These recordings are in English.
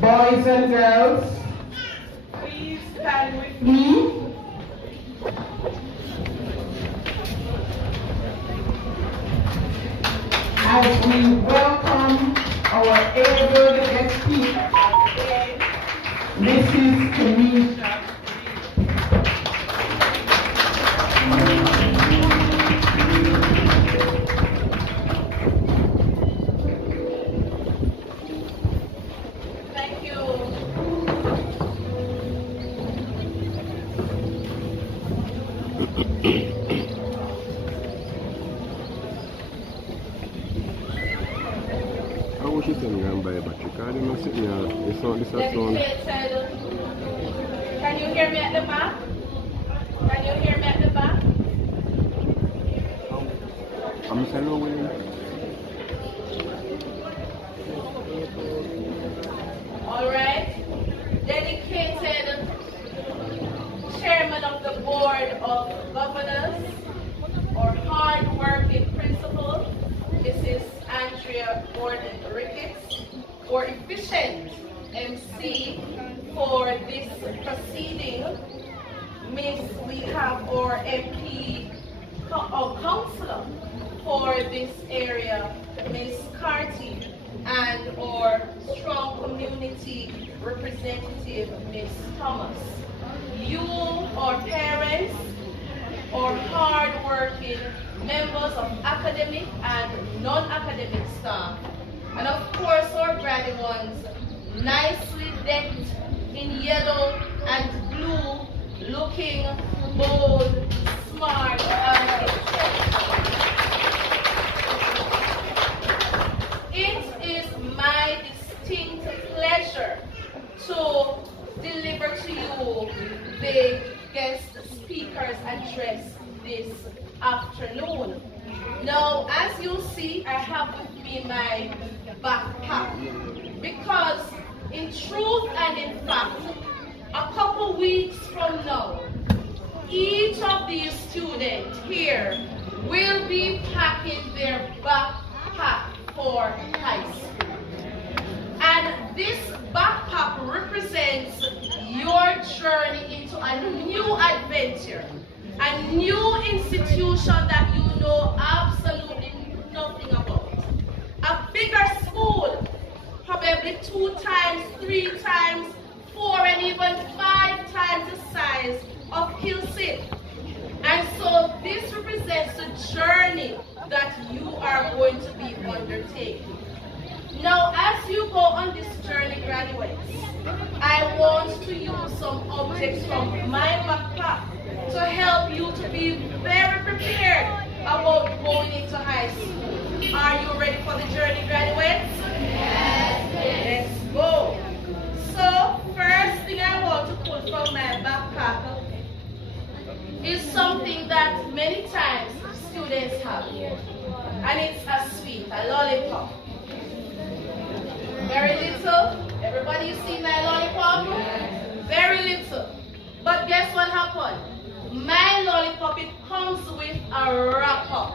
Boys and girls, please stand with me. As we welcome our able guest speaker, Mrs. Tanisha. Thank you. I wish you send me by battery because I'm not sitting here. This sound. Dedicated. Can you hear me at the back? Can you hear me at the back? I'm saying hello, William. All right. Dedicated chairman of the board of governors or hard-working principal. This is Andrea Gordon Ricketts, or efficient MC for this proceeding. Miss, we have our MP or councillor for this area, Miss Carty, and our strong community representative, Miss Thomas. You, our parents, or hard-working members of academic and non-academic staff, and of course our branded ones, nicely decked in yellow and blue, looking bold, smart, and it is my distinct pleasure to deliver to you the guest speaker's address this afternoon. Now, as you see, I have with me my backpack because in truth and in fact, a couple weeks from now, each of these students here will be packing their backpack for high school. And this backpack represents your journey into a new adventure, a new institution that you know absolutely nothing about. A bigger school, probably 2 times, 3 times, 4 and even 5 times the size of Hilson. And so this represents the journey that you are going to be undertaking. Now, as you go on this journey, graduates, I want to use some objects from my backpack to help you to be very prepared about going into high school. Are you ready for the journey, graduates? Yes. Let's go. So, first thing I want to pull from my backpack is something that many times students have, and it's a sweet, a lollipop. Very little. Everybody, you see my lollipop? Very little. But guess what happened? My lollipop, it comes with a wrapper.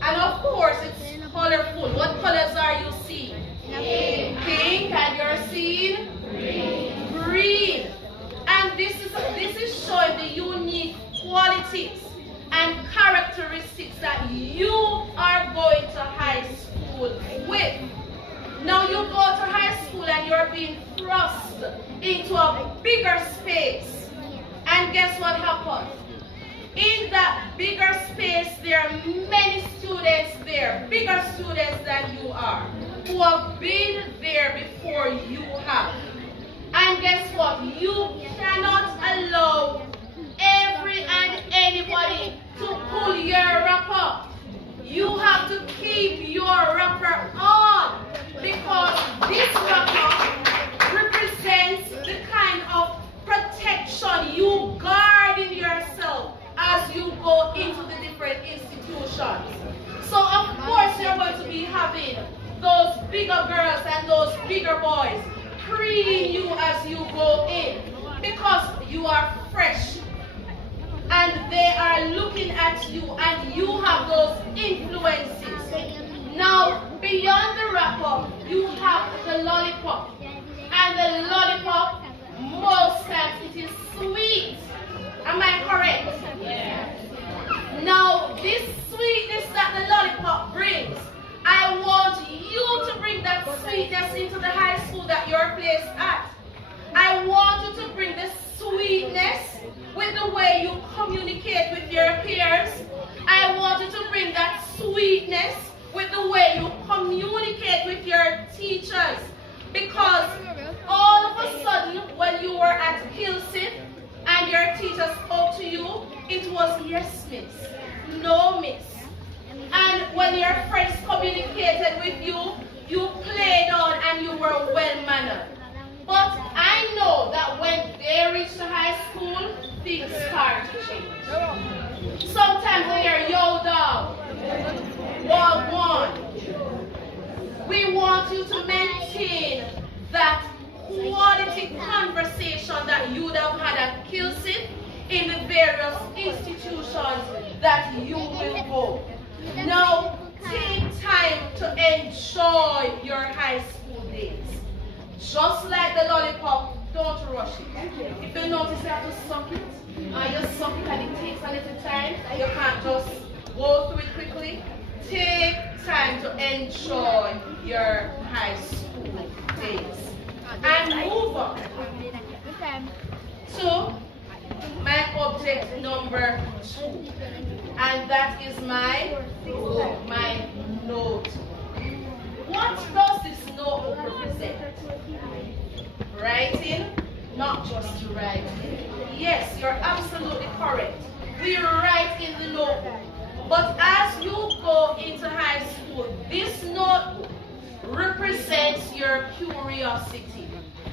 And of course, it's colorful. What colors are you seeing? Pink. And you're seeing? Green. And this is showing the unique qualities and characteristics that you are going to high school with. Now you go to high school and you're being thrust into a bigger space. And guess what happens? In that bigger space, there are many students there, bigger students than you are, who have been there before you have. And guess what? You cannot allow every and anybody to pull your wrapper. You have to keep your wrapper on, because this wrapper represents the kind of protection you guard in yourself as you go into the different institutions. So of course you're going to be having those bigger girls and those bigger boys preening you as you go in, because you are fresh and they are looking at you and you have those influences. Now beyond the wrapper, you have the lollipop. And the sweetness into the high school that you're placed at. I want you to bring the sweetness with the way you communicate with your peers. I want you to bring that sweetness with the way you communicate with your teachers. Because all of a sudden, when you were at Hilsit and your teacher spoke to you, it was yes, miss, no, miss. And when your friends communicated with you, you played on and you were well-mannered. But I know that when they reach the high school, things start to change. Sometimes we hear, yo, dog, walk one. We want you to maintain that quality conversation that you would have had at Kilsit in the various institutions that you will go. Now, take time to enjoy your high school days. Just like the lollipop, don't rush it. If you notice you have to suck it, you suck it and it takes a little time, you can't just go through it quickly. Take time to enjoy your high school days. And move on to my object number 2. And that is my note. What does this note represent? Writing, not just writing. Yes, you're absolutely correct. We write in the notebook. But as you go into high school, this notebook represents your curiosity.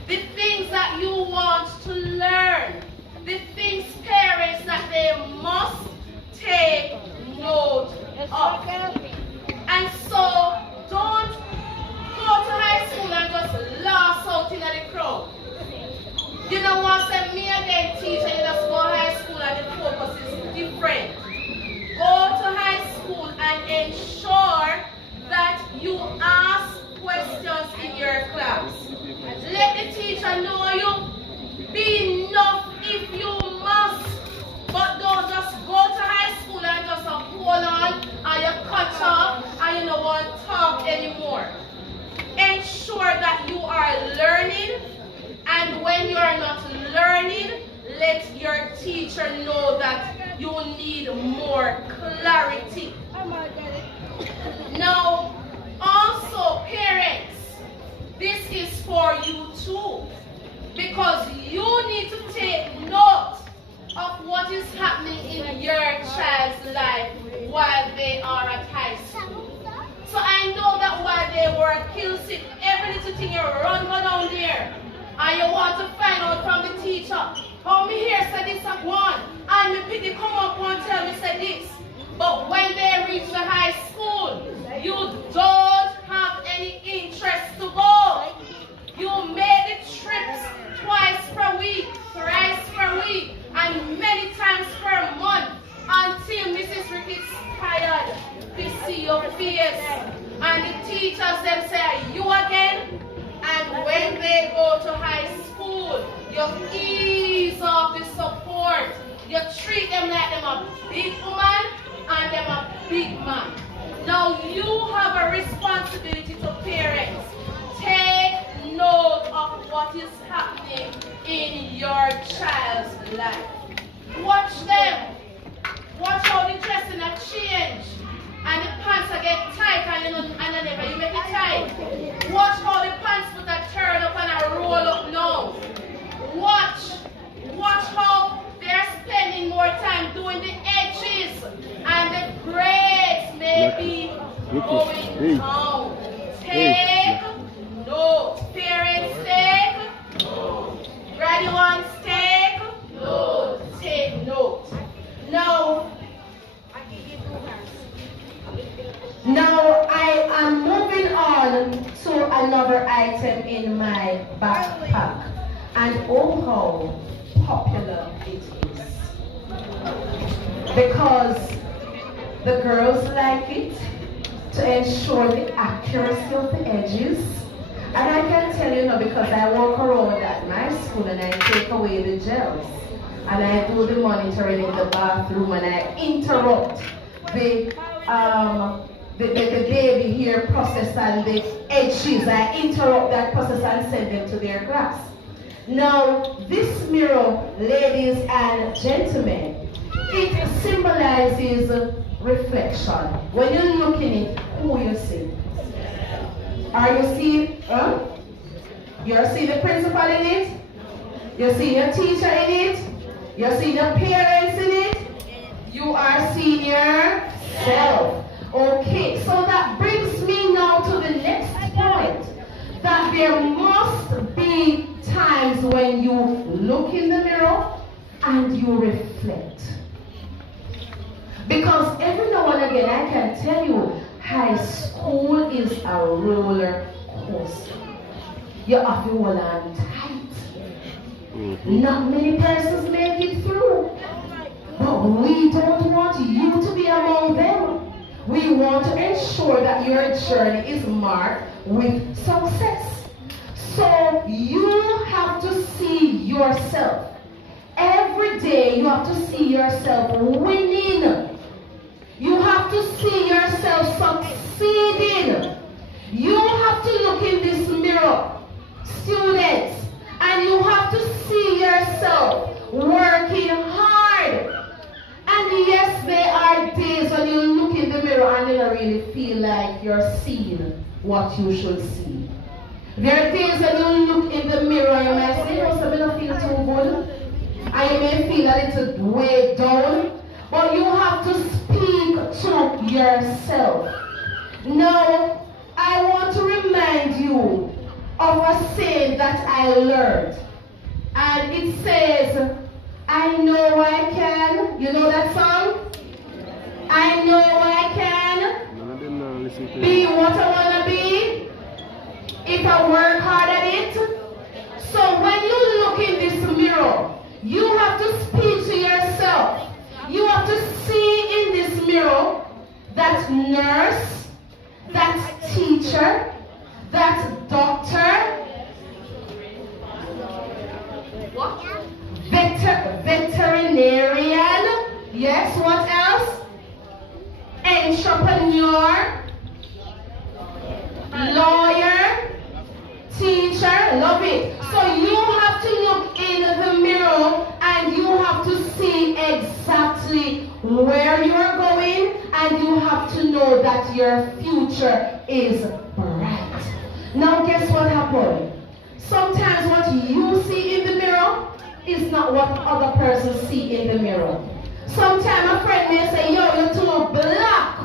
The things that you want to learn. The things, parents, that they must take note of. And so, don't go to high school and just laugh out in the crowd. You know what, say me again, teacher, you just go to high school and the focus is different. Go to high school and ensure that you ask questions in your class. Let the teacher know you. Be enough if you must. But don't just go to high school and just hold on and you cut off and you don't want to talk anymore. Ensure that you are learning, and when you are not learning, let your teacher know that you need more clarity. Now, also parents, this is for you too, because you need to take note of what is happening in your child's life while they are at high school. So I know that while they were at Kilsit, every little thing you run go down there, and you want to find out from the teacher, how me here said this at one, and me pity come up and tell me say this. But when they reach the high school, you don't have any interest to go. You made the trips twice per week, thrice per week, and many times per month until Mrs. Ricketts tired to see your face. And the teachers them say, you again? And when they go to high school, you ease off the support. You treat them like them a big woman and them a big man. Now you have a responsibility to parents. Take note of what is happening in your child's life. Watch them. Watch how the dressing have changed. And the pants are get tight and never you make it tight. Watch how the pants put a turn up and a roll up now. Watch how they're spending more time doing the edges and the braids may be going down. Take note. Parents, take note. Graduates, take note. Take note. Now I am moving on to another item in my backpack, and oh how popular it is. Because the girls like it to ensure the accuracy of the edges. And I can tell you now, because I walk around at my school and I take away the gels. And I do the monitoring in the bathroom and I interrupt the baby hair process and the edges. I interrupt that process and send them to their class. Now, this mirror, ladies and gentlemen, it symbolizes reflection. When you look in it, who you see? Are you seeing? You're seeing the principal in it? You see your teacher in it? You see your parents in it? You are seeing yourself. Okay, so that brings me now to the next point. That there must be times when you look in the mirror and you reflect. Because every now and again, I can tell you, high school is a roller coaster. You have to hold on tight. Not many persons make it through. But we don't want you to be among them. We want to ensure that your journey is marked with success. So you have to see yourself. Every day you have to see yourself winning. You have to see yourself succeeding. You have to look in this mirror, students, and you have to see yourself working hard. And yes, there are days when you look in the mirror and you don't really feel like you're seeing what you should see. There are days when you look in the mirror and you might say, oh, so I don't feel too good. And you may feel a little way down. But you have to speak to yourself. Now, I want to remind you of a saying that I learned. And it says, I know I can. You know that song? I know I can be what I want to be if I work hard at it. So when you look in this mirror, you have to speak to yourself. You have to see in this mirror that nurse, that teacher, that doctor, what? Veterinarian, yes, what else? Entrepreneur, lawyer, teacher, love it. So you have to look in the mirror and you have to see exactly where you are going, and you have to know that your future is bright. Now guess what happened? Sometimes what you see in the mirror is not what other persons see in the mirror. Sometimes a friend may say, yo, you're too black.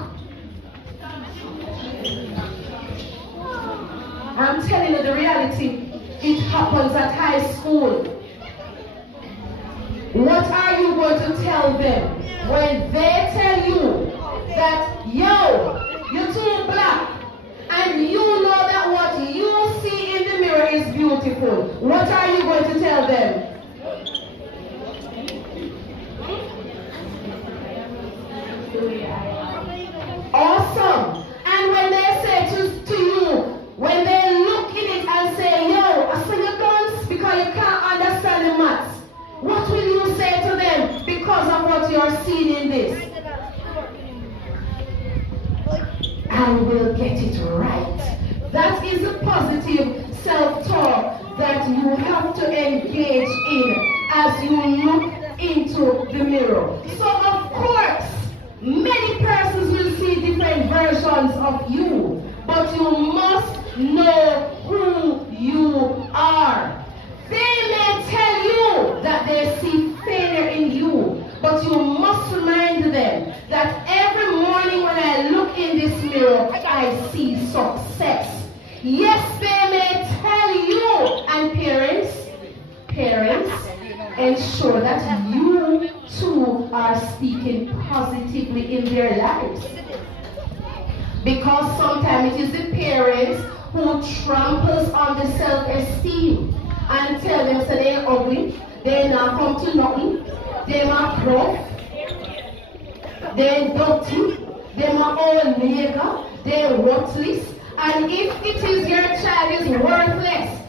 I'm telling you the reality. It happens at high school. What are you going to tell them when they tell you that, yo, you're too black, and you know that what you see in the mirror is beautiful? What are you going to tell them? Awesome. And when they say to you, when they look in it and say, yo, I saw your guns because you can't understand the maths, what will you say to them because of what you're seeing in this? I will get it right. That is a positive self-talk that you have to engage in as you look into the mirror. So of course, many persons will see different versions of you, but you must know who you are. They may tell you that they see failure in you, but you must remind them that every morning when I look in this mirror, I see success. Yes, they may tell you, and parents, ensure that you too are speaking positively in their lives. Because sometimes it is the parents who tramples on the self-esteem and tell them that they're ugly, they're not come to nothing, they're not broke, they're dirty, they're not all nigger, they're worthless. And if it is your child is worthless,